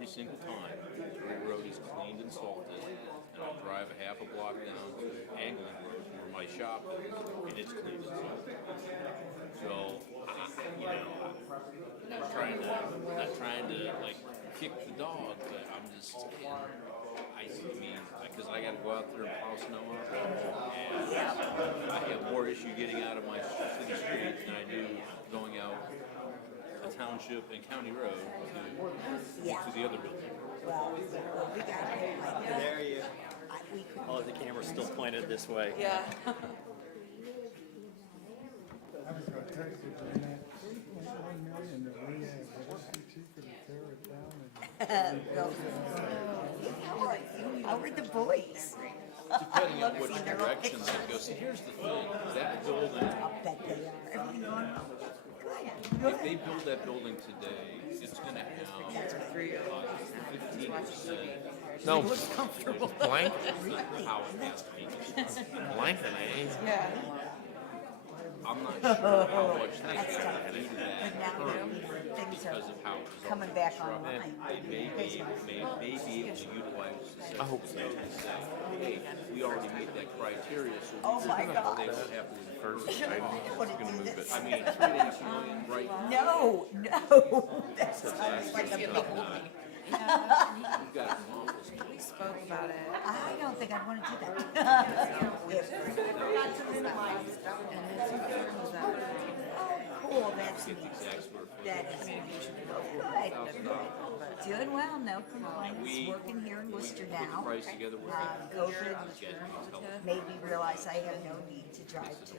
every single time, Drury Road is cleaned and salted, and I drive a half a block down to Angling Road where my shop is, and it's cleaned and salted. So, not trying to like kick the dog, but I'm just, because I got to go out there and plow snow out, and I have more issue getting out of my city streets than I do going out a township and county road to the other building. Well, we got it like that. There you. We could, Oh, the camera's still pointed this way. Yeah. I was gonna text you, but that 3.1 million that we have, would it be cheaper to tear it down and how are the boys? Depending on which direction that goes. See, here's the thing, that building, I bet they are. Everything going on? if they build that building today, it's gonna have 15%. No, Comfortable. blank, How it has to be. blank, and Yeah. I'm not sure how much they have to do to But that now things because are of how it was coming back online. They may be able to utilize the I hope so. and say, hey, we already meet that criteria, so Oh my God. they would have to first, I I don't want to do this. I mean, 3.5 million right No, no. That's like a big you've got an office. We spoke about it. I don't think I'd want to do that. If- Cool, that's neat. Exact square foot. That is good. Doing well, no complaints. Working here in Worcester now. Price together with COVID made me realize I have no need to drive to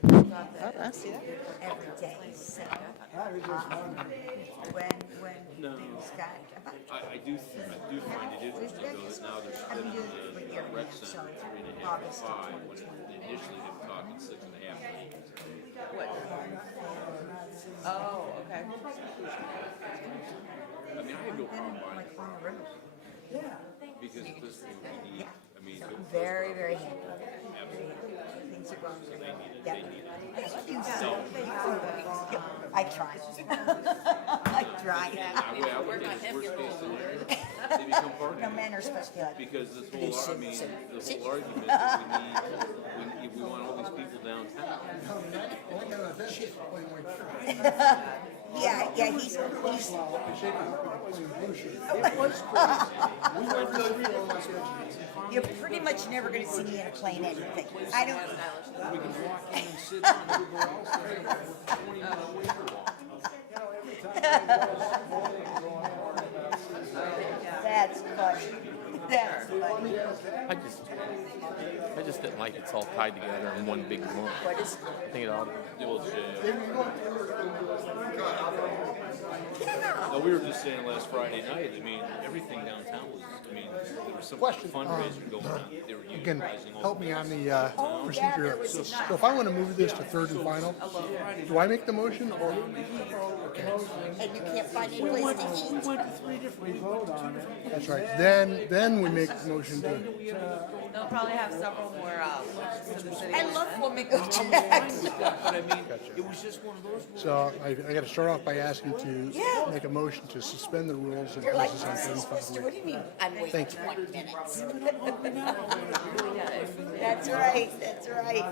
I see that. every day. So when things got about I do find it interesting though that now they're splitting the rec center 3.5 to 5 when initially they were talking 6.5 million. What? Oh, okay. I mean, I have no problem buying like it on the river. because at this point we need. I mean, Very, very happy. Things are going good. Yeah. I try. I try. I would think worst case scenario, they become part No of it. men are supposed to be like, Because this whole, the whole argument that we want all these people downtown. yeah, he's you're pretty much never going to see me in a plane anything. I don't. We can walk in and sit down everywhere else and 20 minute waiver walk. That's funny. That's funny. I just didn't like it's all tied together in one big lump. What is? I think it all. No, we were just saying last Friday night, I mean, everything downtown was, I mean, there was some fundraiser going on. They were you can utilizing all help me on the procedure. was So if I want to move this to third and final, do I make the motion or? And you can't find any place to eat. That's right. Then we make the motion to. They'll probably have several more to the city. I love flamingo jacks. But I mean, it was just one of those. So I got to start off by asking to Yeah. make a motion to suspend the rules and You're like, place this on third and Sister, final what do you mean? I'm waiting Thank you. 20 minutes. That's right, that's right.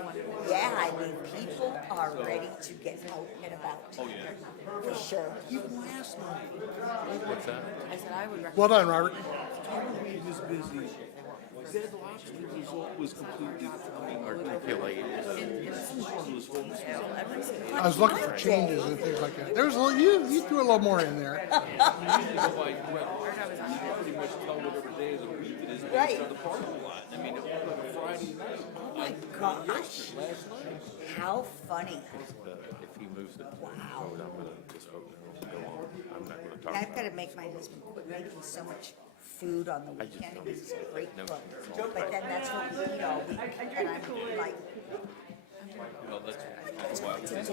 Yeah, I mean, people are ready to get out and about. Oh, yeah. For sure. What's that? I said I would recommend. Well done, Robert. He was busy. Dead lobster result was completely, I mean, Articulated. was full. I was looking for changes and things like that. There was a little, you threw a little more in there. Usually go by, you pretty much tell whatever day of the week it is based Right. on the parking lot. I mean, it was like a Friday night. Oh my gosh. Last night. How funny. If he moves it, vote, I'm gonna just vote no. Go on. I'm not gonna talk. I've got to make my husband quit making so much food on the weekend. He's a great cook. But then that's what we eat all week. And I'm like, Well, that's why we do. I can't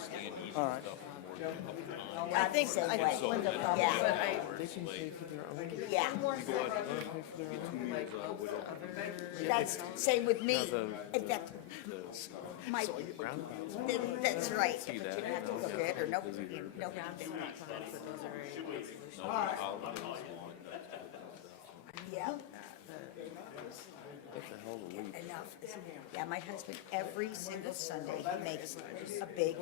stand eating stuff more than a couple times. I think so. Linda thought, Yeah. but I, Yeah. That's same with me. In fact, my, that's right. But you don't have to cook it or no, yeah, I'm still not convinced that those are very. stuff. Yeah, my husband, every single Sunday, he makes a big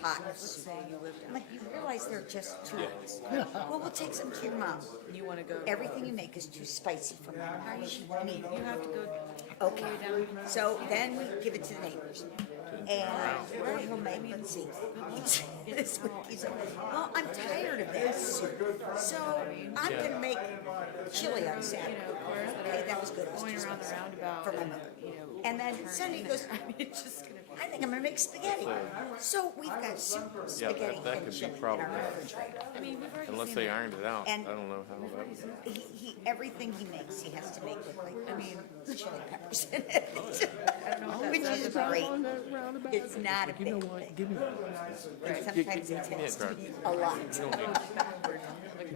hot soup. I'm like, you realize they're just two words. Well, we'll take some to your mom. You want to go? Everything you make is too spicy for mom. How does she want to eat? You have to go. Okay, so then we give it to the neighbors. And or he'll make, let's see, this week he's like, well, I'm tired of this. So I'm gonna make chili on Saturday. Okay, that was good. It was Going too around the spicy roundabout. for my mother. And then Sunday he goes, It's just gonna. I think I'm gonna make spaghetti. So we've got soup, spaghetti, that and could be chili in our problematic. refrigerator. I mean, we've already Unless seen they that. ironed it out, I And- don't know how that. He everything he makes, he has to make with like chili peppers in it. Which is great. It's not a big thing. But sometimes it tends to be a lot.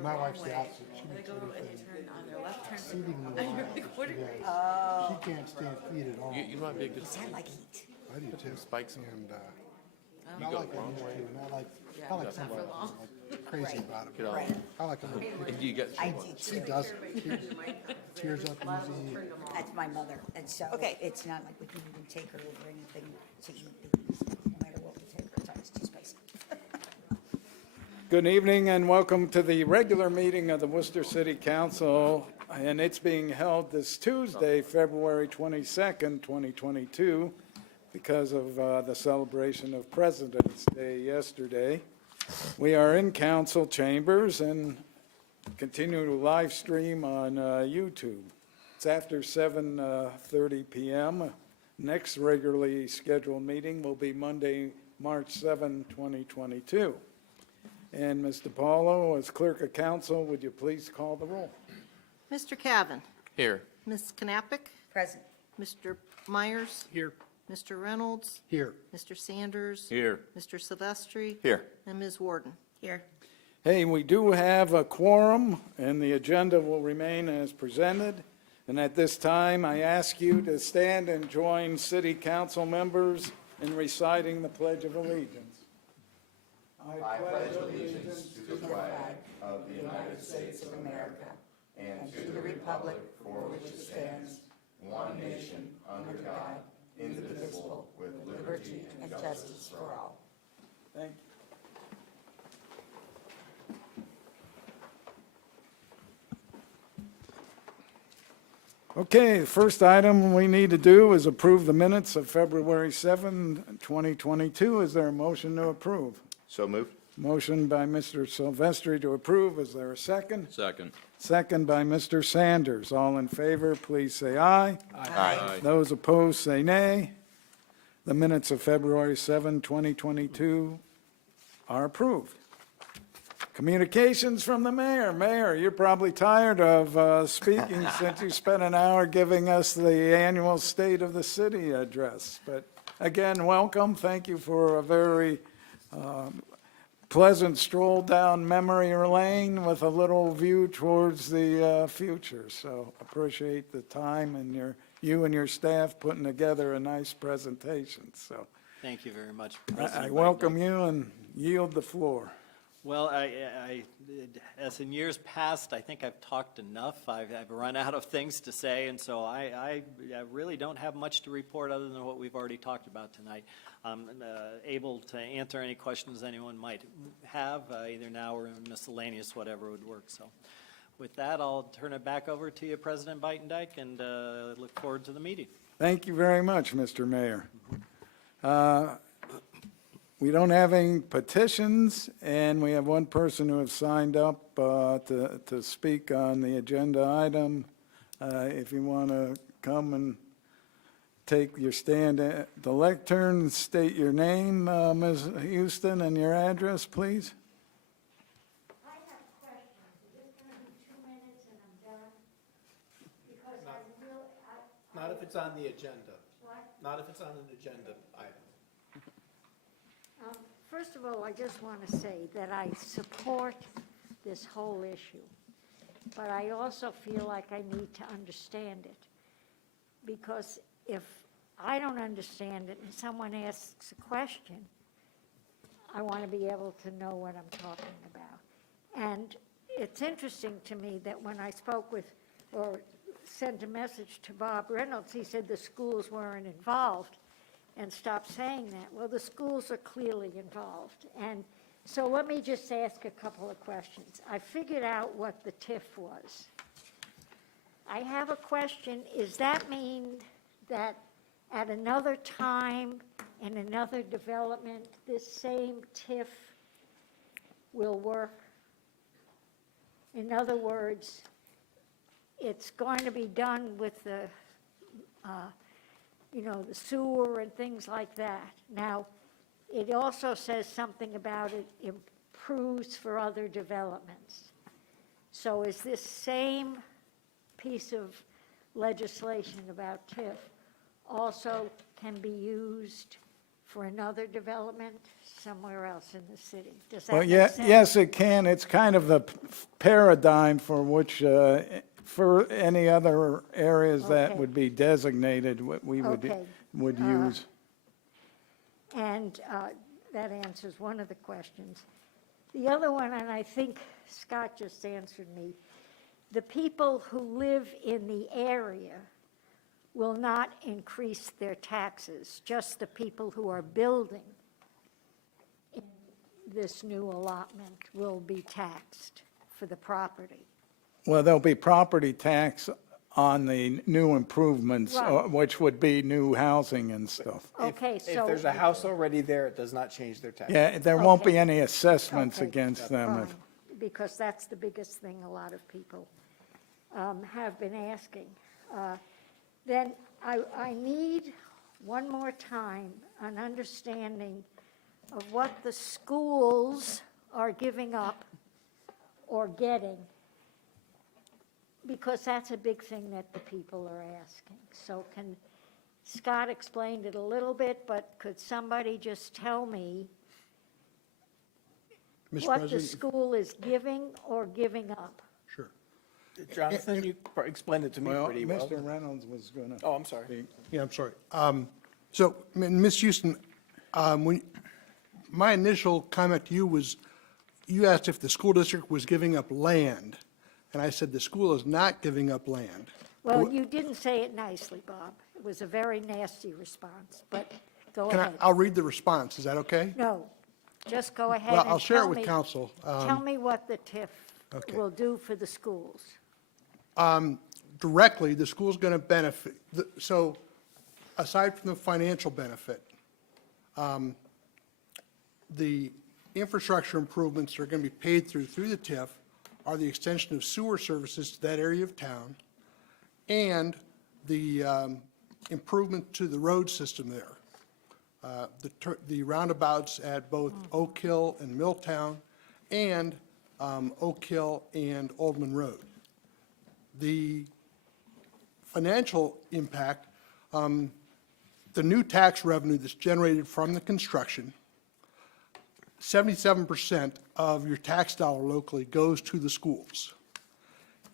My wife's the opposite. She makes Go and everything turn on their left turn. seating the And you're line. like, what are Yeah. She can't stand feet at all. You might be a good I like heat. I do too. spikes. And, You not go like I wrong used way. to, not like somebody else is like crazy about it. Right. I like a little, And you got I too do much. she too. does, she tears up easy. That's my mother. And so Okay. it's not like we can even take her over anything to eat because no matter what we take her, it's always too spicy. Good evening and welcome to the regular meeting of the Worcester City Council. And it's being held this Tuesday, February 22nd, 2022, because of the celebration of President's Day yesterday. We are in council chambers and continue to live stream on YouTube. It's after 7:30 p.m. Next regularly scheduled meeting will be Monday, March 7, 2022. And Mr. Paulo, as clerk of council, would you please call the roll? Mr. Cavan. Here. Ms. Knappich. Present. Mr. Myers. Here. Mr. Reynolds. Here, Mr. Sanders. Here. Mr. Silvestri. Here. And Ms. Warden. Here. Hey, we do have a quorum, and the agenda will remain as presented. And at this time, I ask you to stand and join city council members in reciting the Pledge of Allegiance. I pledge allegiance To the flag of the United States of America and to the republic for which it stands, one nation, under God, indivisible, with liberty and justice for all. Thank you. Okay, the first item we need to do is approve the minutes of February 7, 2022. Is there a motion to approve? So moved. Motion by Mr. Silvestri to approve. Is there a second? Second. Second by Mr. Sanders. All in favor, please say aye. Aye. Those opposed, say nay. The minutes of February 7, 2022 are approved. Communications from the mayor. Mayor, you're probably tired of speaking since you spent an hour giving us the annual State of the City address. But again, welcome. Thank you for a very pleasant stroll down memory lane with a little view towards the future. So appreciate the time and you and your staff putting together a nice presentation. So Thank you very much. I President welcome you and yield the floor. Well, as in years past, I think I've talked enough. I've run out of things to say, and so I really don't have much to report other than what we've already talked about tonight. I'm able to answer any questions anyone might have, either now or miscellaneous, whatever would work. So with that, I'll turn it back over to you, President Buitendijk, and look forward to the meeting. Thank you very much, Mr. Mayor. We don't have any petitions, and we have one person who has signed up to speak on the agenda item. If you want to come and take your stand at the lectern, state your name, Ms. Houston, and your address, please. I have questions. Is this gonna be 2 minutes and I'm done? Because I really, Not if it's on the agenda. what? Not if it's on an agenda item. First of all, I just want to say that I support this whole issue, but I also feel like I need to understand it. Because if I don't understand it and someone asks a question, I want to be able to know what I'm talking about. And it's interesting to me that when I spoke with, or sent a message to Bob Reynolds. He said the schools weren't involved and stopped saying that. Well, the schools are clearly involved. And so let me just ask a couple of questions. I figured out what the TIF was. I have a question. Does that mean that at another time in another development, this same TIF will work? In other words, it's going to be done with the, the sewer and things like that. Now, it also says something about it improves for other developments. So is this same piece of legislation about TIF also can be used for another development somewhere else in the city? Does that Well, make yeah, sense? yes, it can. It's kind of the paradigm for which, for any other areas that Okay. would be designated, what we Okay. would use. And that answers one of the questions. The other one, and I think Scott just answered me, the people who live in the area will not increase their taxes, just the people who are building in this new allotment will be taxed for the property. Well, there'll be property tax on the new improvements, Right. which would be new housing and stuff. Okay, If so. there's a house already there, it does not change their tax. Yeah, there won't be Okay. any assessments Okay, against them. fine, because that's the biggest thing a lot of people have been asking. Then I need, one more time, an understanding of what the schools are giving up or getting, because that's a big thing that the people are asking. So can, Scott explained it a little bit, but could somebody just tell me Mr. what the President, school is giving or giving up? sure. Jonathan, you explained it to me Well, pretty well. Mr. Reynolds was going to. Oh, I'm sorry. Yeah, I'm sorry. So, Ms. Houston, my initial comment to you was, you asked if the school district was giving up land, and I said the school is not giving up land. Well, you didn't say it nicely, Bob. It was a very nasty response, but go ahead. I'll read the response, is that okay? No, just go ahead Well, and I'll share it tell with me- council. Tell me what the TIF Okay. will do for the schools. Directly, the school's going to benefit, so aside from the financial benefit, the infrastructure improvements that are going to be paid through the TIF are the extension of sewer services to that area of town and the improvement to the road system there. The roundabouts at both Oak Hill and Milltown and Oak Hill and Oldman Road. The financial impact, the new tax revenue that's generated from the construction, 77% of your tax dollar locally goes to the schools.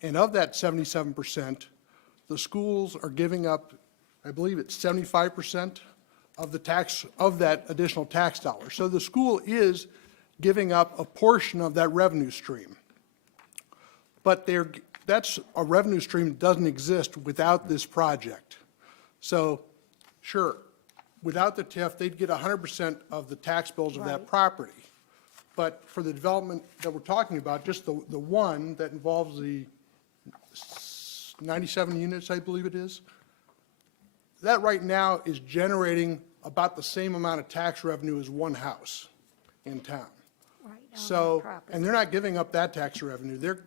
And of that 77%, the schools are giving up, I believe it's 75% of the tax, of that additional tax dollar. So the school is giving up a portion of that revenue stream. But that's a revenue stream that doesn't exist without this project. So, sure, without the TIF, they'd get 100% of the tax bills of that Right. property. But for the development that we're talking about, just the one that involves the 97 units, I believe it is, that right now is generating about the same amount of tax revenue as one house in town. Right, on that So, property. and they're not giving up that tax revenue. They're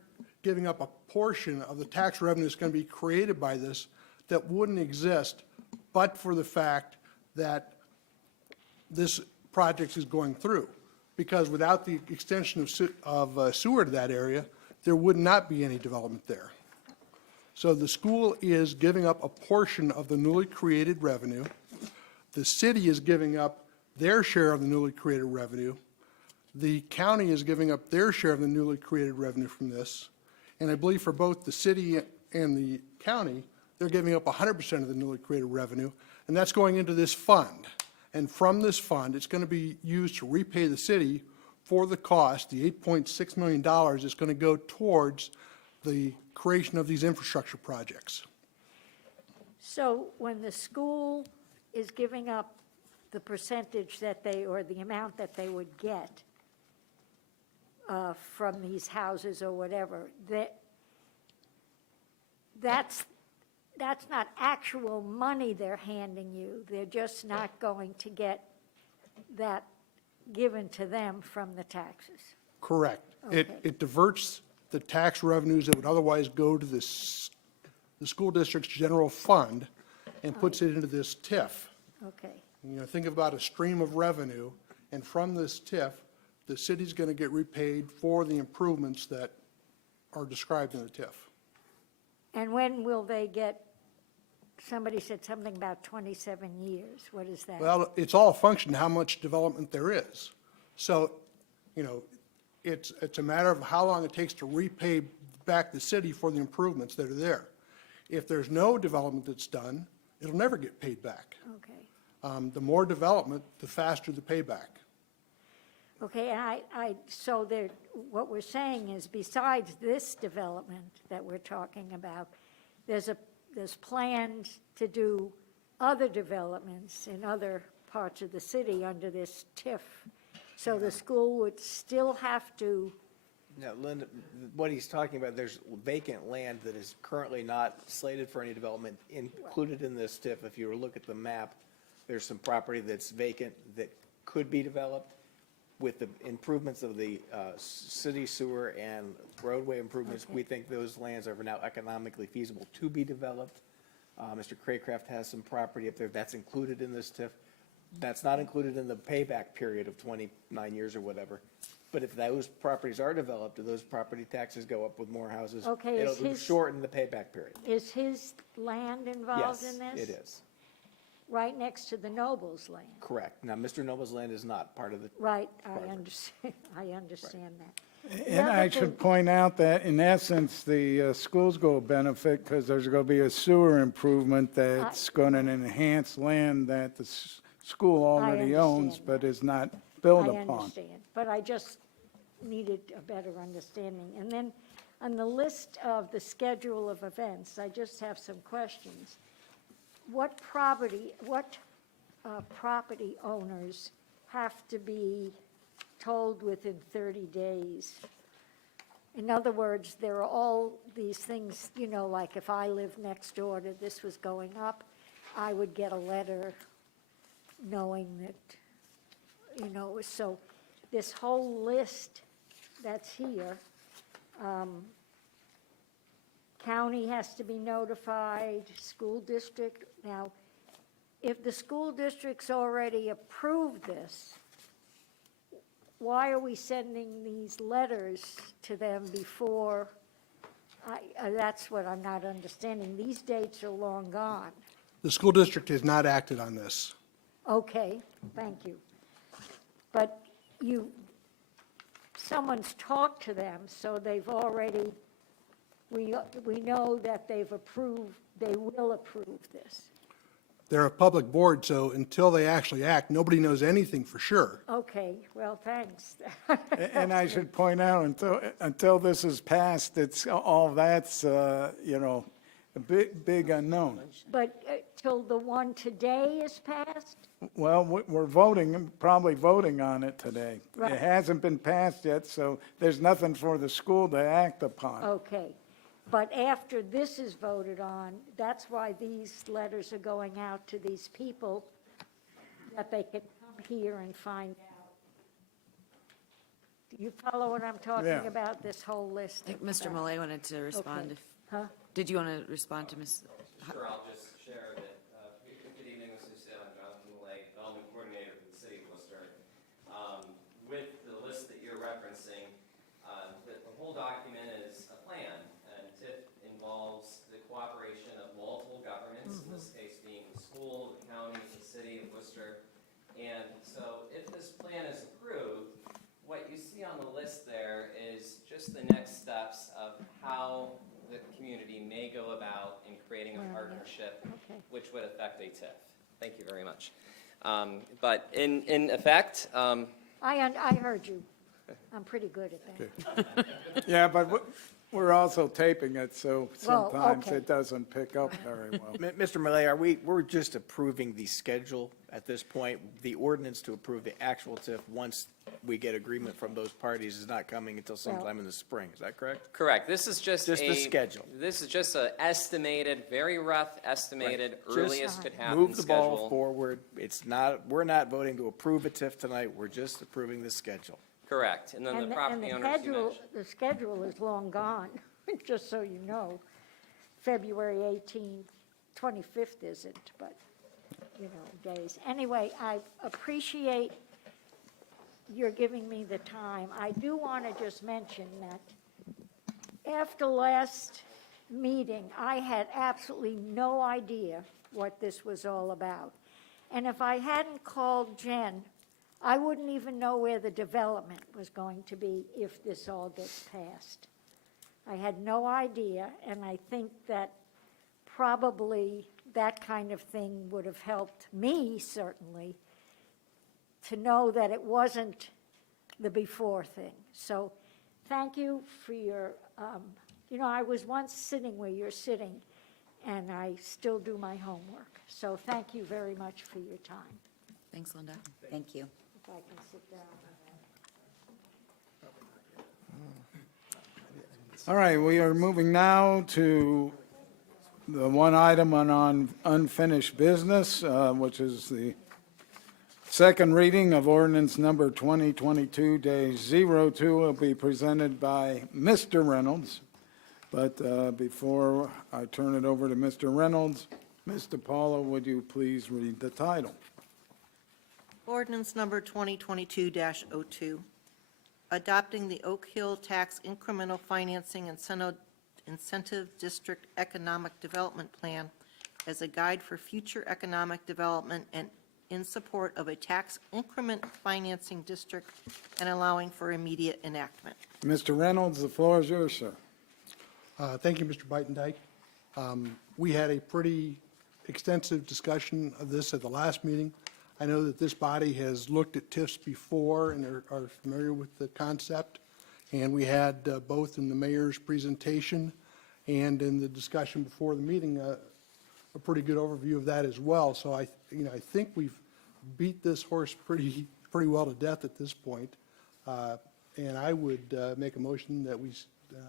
giving up a portion of the tax revenue that's going to be created by this that wouldn't exist but for the fact that this project is going through. Because without the extension of sewer to that area, there would not be any development there. So the school is giving up a portion of the newly created revenue. The city is giving up their share of the newly created revenue. The county is giving up their share of the newly created revenue from this. And I believe for both the city and the county, they're giving up 100% of the newly created revenue, and that's going into this fund. And from this fund, it's going to be used to repay the city for the cost, the $8.6 million is going to go towards the creation of these infrastructure projects. So when the school is giving up the percentage that they, or the amount that they would get from these houses or whatever, that's not actual money they're handing you. They're just not going to get that given to them from the taxes. Correct. Okay. It diverts the tax revenues that would otherwise go to the school district's general fund and puts it into this TIF. Okay, You know, think about a stream of revenue, and from this TIF, the city's going to get repaid for the improvements that are described in the TIF. and when will they get, somebody said something about 27 years, what is that? Well, it's all a function of how much development there is. So, you know, it's a matter of how long it takes to repay back the city for the improvements that are there. If there's no development that's done, it'll never get paid back. Okay. The more development, the faster the payback. Okay, and so there, what we're saying is besides this development that we're talking about, there's plans to do other developments in other parts of the city under this TIF. So the school would still have to, No, Linda, what he's talking about, there's vacant land that is currently not slated for any development included in this TIF. If you were to look at the map, there's some property that's vacant that could be developed. With the improvements of the city sewer and roadway improvements, we think those lands are now economically feasible to be developed. Mr. Craycraft has some property up there that's included in this TIF. That's not included in the payback period of 29 years or whatever. But if those properties are developed, those property taxes go up with more houses. Okay, is It'll his- shorten the payback period. is his land involved in Yes, this? it is. Right next to the Nobles land? Correct. Now, Mr. Noble's land is not part of the, Right, I Right. understand, I understand that. The And other I should thing- point out that in essence, the schools go benefit because there's going to be a sewer improvement that's going to enhance land that the school already owns understand but that. is not built I upon. understand, but I just needed a better understanding. And then on the list of the schedule of events, I just have some questions. What property owners have to be told within 30 days? In other words, there are all these things, you know, like if I lived next door to this was going up, I would get a letter knowing that, you know, so this whole list that's here, county has to be notified, school district. Now, if the school district's already approved this, why are we sending these letters to them before? That's what I'm not understanding. These dates are long gone. The school district has not acted on this. Okay, thank you. But someone's talked to them, so they've already, we know that they've approved, they will approve this. They're a public board, so until they actually act, nobody knows anything for sure. Okay, well, thanks. And I should point out, until this is passed, it's, all that's, you know, a big unknown. But till the one today is passed? Well, we're voting, probably voting on it today. Right. It hasn't been passed yet, so there's nothing for the school to act upon. Okay. But after this is voted on, that's why these letters are going out to these people, that they can come here and find out. Do you follow what I'm talking Yeah. about, this whole list? I think Mr. Malay wanted to respond. Okay. Huh? Did you want to respond to Ms.? Sure, I'll just share that, good evening, Mr. Sale, I'm Jonathan Malay, Development Coordinator for the City of Worcester. With the list that you're referencing, the whole document is a plan, and TIF involves the cooperation of multiple governments, in this case being the school, the county, the City of Worcester. And so if this plan is approved, what you see on the list there is just the next steps of how the community may go about in creating a partnership Okay. which would affect a TIF. Thank you very much. But in effect, I heard you. I'm pretty good at that. Yeah, but We're also taping it, so Well, sometimes okay. it doesn't pick up very well. Mr. Malay, we're just approving the schedule at this point. The ordinance to approve the actual TIF, once we get agreement from those parties, is not coming until sometime in the spring. Is that correct? Correct. This is just Just the schedule. This is just a estimated, very rough estimated, Just earliest could happen Move the ball schedule. forward. We're not voting to approve a TIF tonight. We're just approving the schedule. Correct. And then the property owners you mentioned. The schedule is long gone, just so you know. February 18th, 25th isn't, but, days. Anyway, I appreciate your giving me the time. I do want to just mention that after last meeting, I had absolutely no idea what this was all about. And if I hadn't called Jen, I wouldn't even know where the development was going to be if this all gets passed. I had no idea, and I think that probably that kind of thing would have helped me, certainly, to know that it wasn't the before thing. So thank you for your, I was once sitting where you're sitting, and I still do my homework. So thank you very much for your time. Thanks, Linda. Thank you. If I can sit down. All right, we are moving now to the one item on unfinished business, which is the second reading of ordinance number 2022-02 will be presented by Mr. Reynolds. But before I turn it over to Mr. Reynolds, Mr. Paulo, would you please read the title? Ordinance number 2022-02, adopting the Oak Hill Tax Incremental Financing Incentive District Economic Development Plan as a guide for future economic development and in support of a tax increment financing district and allowing for immediate enactment. Mr. Reynolds, the floor is yours, sir. Thank you, Mr. Beitendijk. We had a pretty extensive discussion of this at the last meeting. I know that this body has looked at TIFs before and are familiar with the concept. And we had both in the mayor's presentation and in the discussion before the meeting, a pretty good overview of that as well. So I think we've beat this horse pretty well to death at this point. And I would make a motion that we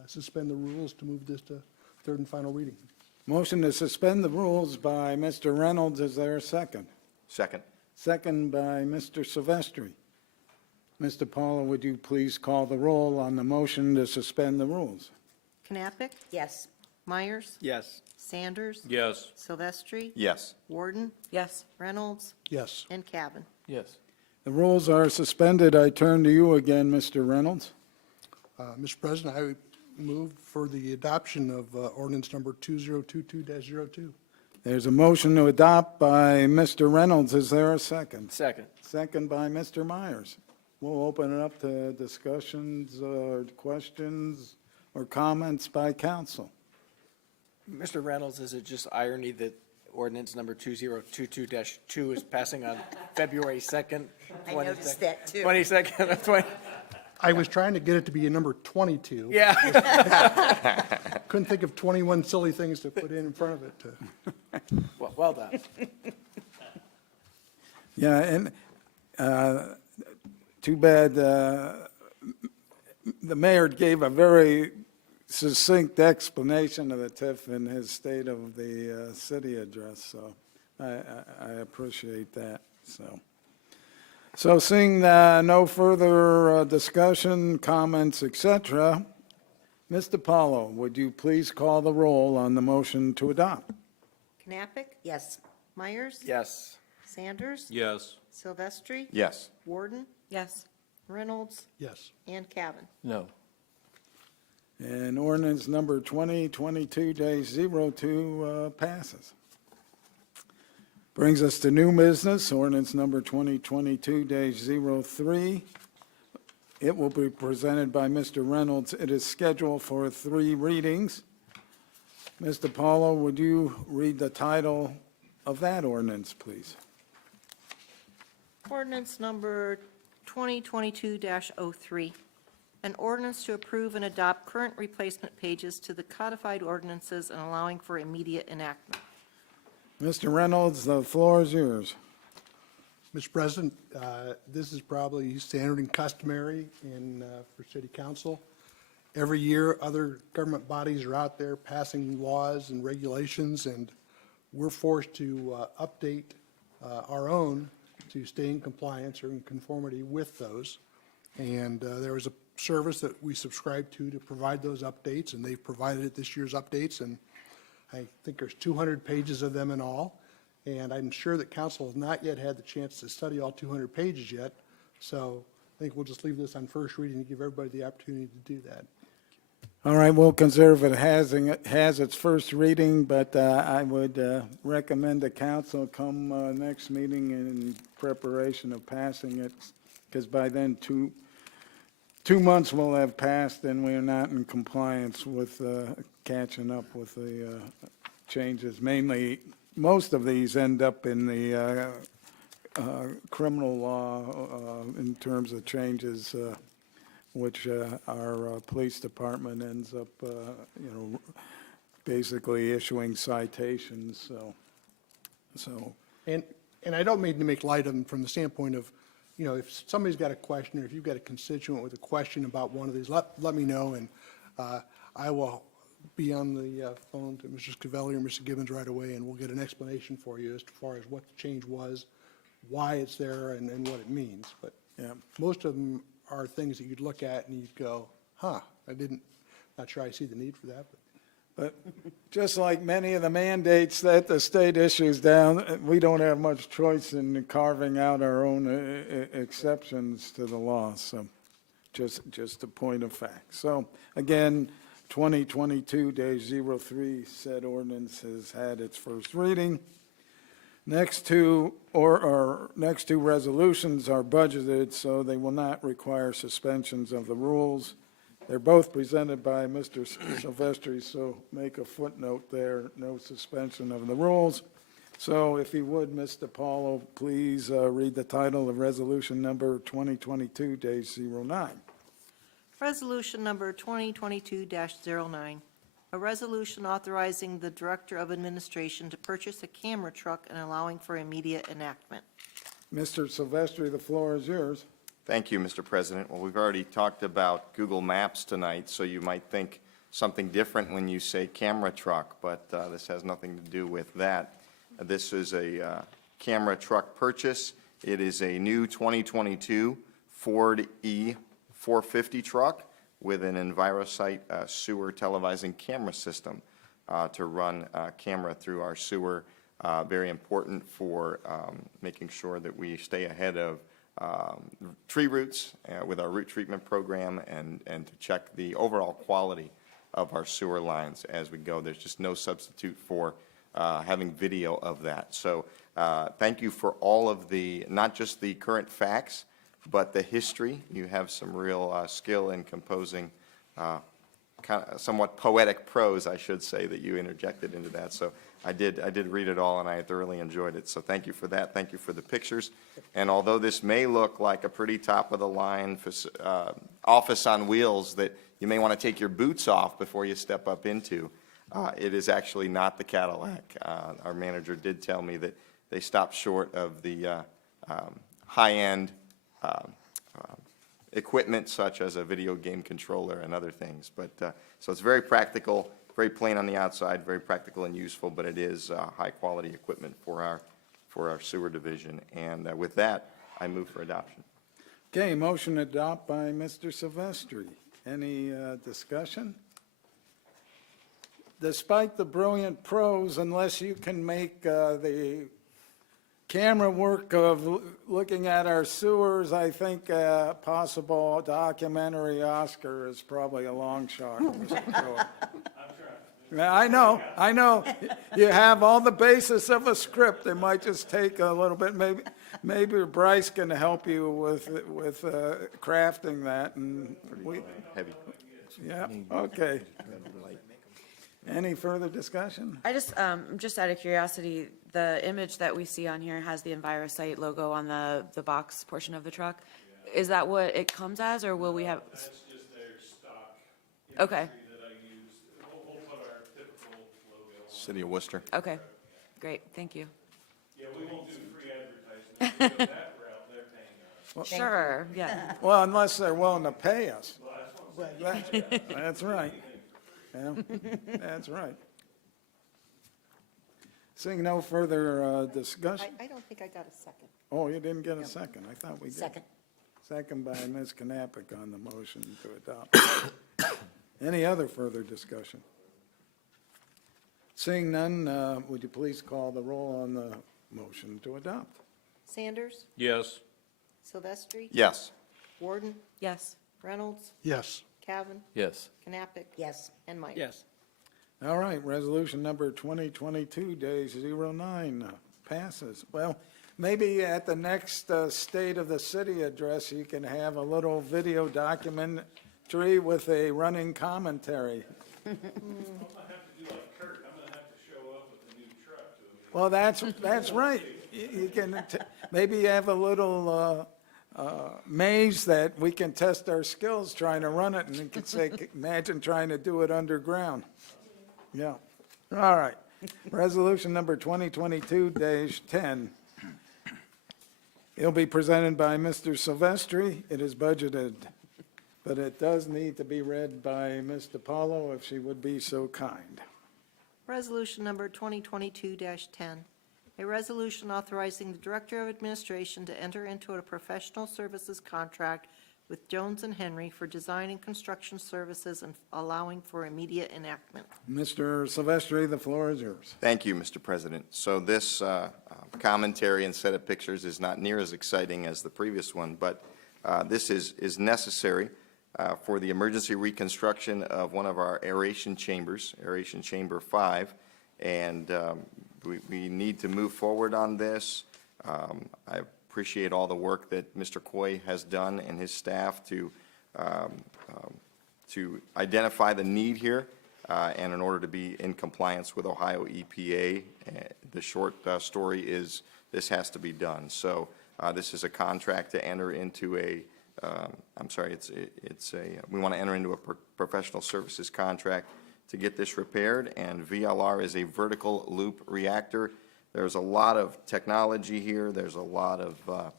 suspend the rules to move this to third and final reading. Motion to suspend the rules by Mr. Reynolds. Is there a second? Second. Second by Mr. Silvestri. Mr. Paulo, would you please call the roll on the motion to suspend the rules? Knappich, Yes. Myers, Yes. Sanders, Yes. Silvestri, Yes. Warden, Yes. Reynolds, Yes. and Cavan. Yes. The rules are suspended. I turn to you again, Mr. Reynolds. Mr. President, I move for the adoption of ordinance number 2022-02. There's a motion to adopt by Mr. Reynolds. Is there a second? Second. Second by Mr. Myers. We'll open it up to discussions or questions or comments by council. Mr. Reynolds, is it just irony that ordinance number 2022-2 is passing on February 2nd? I noticed that, too. 22nd of 20? I was trying to get it to be a number 22. Yeah. Couldn't think of 21 silly things to put in front of it. Well done. Yeah, and too bad the mayor gave a very succinct explanation of the TIF in his State of the City address, so I appreciate that, So seeing no further discussion, comments, etc., Mr. Paulo, would you please call the roll on the motion to adopt? Knappich, Yes. Myers, Yes. Sanders, Yes. Silvestri, Yes. Warden, Yes. Reynolds, Yes. and Cavan. No. And ordinance number 2022-02 passes. Brings us to new business, ordinance number 2022-03. It will be presented by Mr. Reynolds. It is scheduled for 3 readings. Mr. Paulo, would you read the title of that ordinance, please? Ordinance number 2022-03, An ordinance to approve and adopt current replacement pages to the codified ordinances and allowing for immediate enactment. Mr. Reynolds, the floor is yours. Mr. President, this is probably standard and customary for city council. Every year, other government bodies are out there passing laws and regulations, and we're forced to update our own to stay in compliance or in conformity with those. And there was a service that we subscribed to provide those updates, and they've provided it this year's updates, and I think there's 200 pages of them in all. And I'm sure that council has not yet had the chance to study all 200 pages yet. So I think we'll just leave this on first reading to give everybody the opportunity to do that. All right, we'll conserve it has its first reading, but I would recommend the council come next meeting in preparation of passing it, because by then 2 months will have passed and we're not in compliance with catching up with the changes. Mainly, most of these end up in the criminal law in terms of changes, which our police department ends up, basically issuing citations. So. And I don't mean to make light of them from the standpoint of, if somebody's got a question, or if you've got a constituent with a question about one of these, let me know, and I will be on the phone to Mr. Scavelli or Mr. Gibbons right away, and we'll get an explanation for you as far as what the change was, why it's there, and what it means. But Yeah. most of them are things that you'd look at and you'd go, not sure I see the need for that. But just like many of the mandates that the state issues down, we don't have much choice in carving out our own exceptions to the law. So just a point of fact. So again, 2022-03 said ordinance has had its first reading. Next two resolutions are budgeted, so they will not require suspensions of the rules. They're both presented by Mr. Silvestri, so make a footnote there, no suspension of the rules. So if you would, Mr. Paulo, please read the title of resolution number 2022-09. Resolution number 2022-09, a resolution authorizing the Director of Administration to purchase a camera truck and allowing for immediate enactment. Mr. Silvestri, the floor is yours. Thank you, Mr. President. Well, we've already talked about Google Maps tonight, so you might think something different when you say camera truck, but this has nothing to do with that. This is a camera truck purchase. It is a new 2022 Ford E450 truck with an EnviroSight sewer televising camera system to run camera through our sewer. Very important for making sure that we stay ahead of tree roots with our root treatment program and to check the overall quality of our sewer lines as we go. There's just no substitute for having video of that. So thank you for all of the, not just the current facts, but the history. You have some real skill in composing kind of somewhat poetic prose, I should say, that you interjected into that. So I did read it all, and I thoroughly enjoyed it. So thank you for that. Thank you for the pictures. And although this may look like a pretty top-of-the-line office on wheels that you may want to take your boots off before you step up into, it is actually not the Cadillac. Our manager did tell me that they stopped short of the high-end equipment such as a video game controller and other things. But so it's very practical, very plain on the outside, very practical and useful, but it is high-quality equipment for our sewer division. And with that, I move for adoption. Okay, motion to adopt by Mr. Silvestri. Any discussion? Despite the brilliant prose, unless you can make the camera work of looking at our sewers, I think a possible documentary Oscar is probably a long shot. I know. You have all the basis of a script. It might just take a little bit. Maybe Bryce can help you with crafting that. And Heavy. yeah, okay. Any further discussion? I just out of curiosity, the image that we see on here has the EnviroSight logo on the box portion of the truck. Is that what it comes as, or will we have? Okay, City of Worcester. okay, great, thank you. Sure, yeah. Well, unless they're willing to pay us. That's right. Yeah, that's right. Seeing no further discussion. I don't think I got a second. Oh, you didn't get a second. I thought we did. Second. Second by Ms. Knappich on the motion to adopt. Any other further discussion? Seeing none, would you please call the roll on the motion to adopt? Sanders, Yes. Silvestri, Yes. Warden, Yes. Reynolds, Yes. Cavan, Yes. Knappich, Yes. and Meyer. Yes. All right, resolution number 2022-09 passes. Well, maybe at the next State of the City address, you can have a little video documentary with a running commentary. Well, that's right. You can, maybe have a little maze that we can test our skills trying to run it, and you could say, imagine trying to do it underground. Yeah. All right. Resolution number 2022-10. It'll be presented by Mr. Silvestri. It is budgeted, but it does need to be read by Ms. DiPaolo if she would be so kind. Resolution number 2022-10, a resolution authorizing the Director of Administration to enter into a professional services contract with Jones and Henry for design and construction services and allowing for immediate enactment. Mr. Silvestri, the floor is yours. Thank you, Mr. President. So this commentary and set of pictures is not near as exciting as the previous one, but this is necessary for the emergency reconstruction of one of our aeration chambers, Aeration Chamber 5, and we need to move forward on this. I appreciate all the work that Mr. Coy has done and his staff to identify the need here, and in order to be in compliance with Ohio EPA, the short story is this has to be done. So this is a contract to enter into a, we want to enter into a professional services contract to get this repaired, and VLR is a vertical loop reactor. There's a lot of technology here, there's a lot of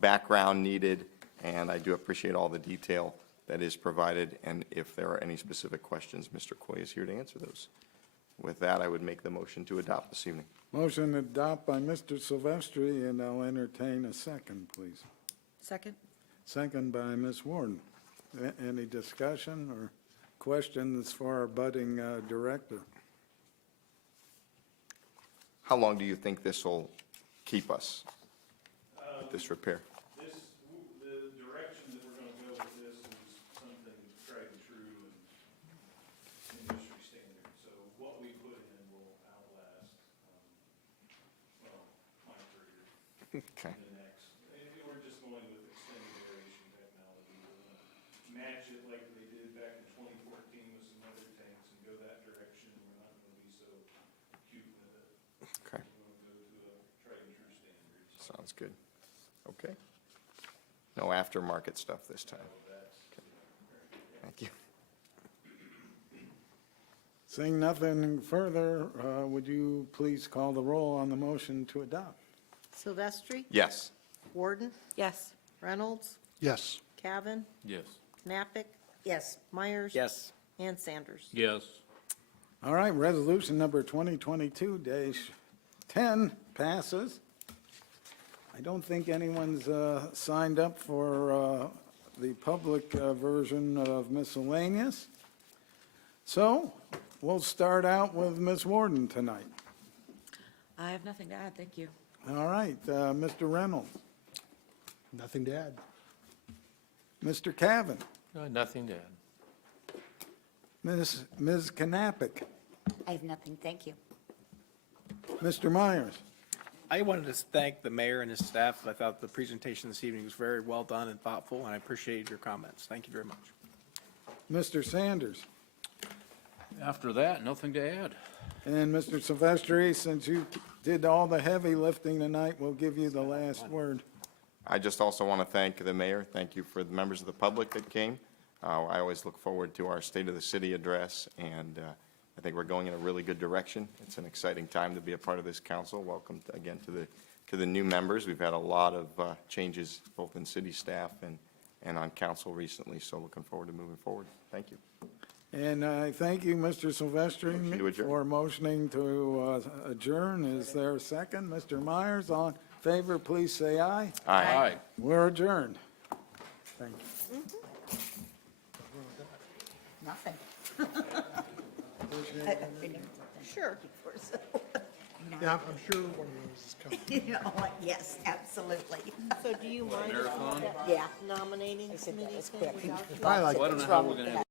background needed, and I do appreciate all the detail that is provided, and if there are any specific questions, Mr. Coy is here to answer those. With that, I would make the motion to adopt this evening. Motion to adopt by Mr. Silvestri, and I'll entertain a second, please. Second? Second by Ms. Warden. Any discussion or questions for our budding director? How long do you think this will keep us, this repair? The direction that we're gonna go with this is something tried and true and industry standard. So what we put in will outlast, my career. Okay. The next, we're just going with extended aeration technology. We're gonna match it like they did back in 2014 with some other tanks and go that direction. We're not gonna be so cute with it. Okay, We're gonna go to a tried and true standards. sounds good. Okay. No aftermarket stuff this time. Okay. Thank you. Seeing nothing further, would you please call the roll on the motion to adopt? Silvestri, Yes. Warden, Yes. Reynolds, Yes. Cavan, Yes. Knappich, Yes. Myers. Yes. And Sanders. Yes. All right, resolution number 2022-10 passes. I don't think anyone's signed up for the public version of miscellaneous. So we'll start out with Ms. Warden tonight. I have nothing to add, thank you. All right, Mr. Reynolds, Nothing to add. Mr. Cavan, Nothing to add. Ms. Knappich, I have nothing, thank you. Mr. Myers. I wanted to thank the mayor and his staff. I thought the presentation this evening was very well done and thoughtful, and I appreciate your comments. Thank you very much. Mr. Sanders, After that, nothing to add. and Mr. Silvestri, since you did all the heavy lifting tonight, we'll give you the last word. I just also want to thank the mayor. Thank you for the members of the public that came. I always look forward to our State of the City address, and I think we're going in a really good direction. It's an exciting time to be a part of this council. Welcome again to the new members. We've had a lot of changes both in city staff and on council recently, so looking forward to moving forward. Thank you. And I thank you, Mr. Silvestri, to adjourn. for motioning to adjourn. Is there a second? Mr. Myers, all in favor, please say aye. Aye. We're adjourned. Thank you. Nothing. Sure. Yeah, I'm sure one of those is coming. You know what? Yes, absolutely. So do you mind Marathon? Yeah. nominating I said that committee was thing quick. without I like So I don't know how we're gonna have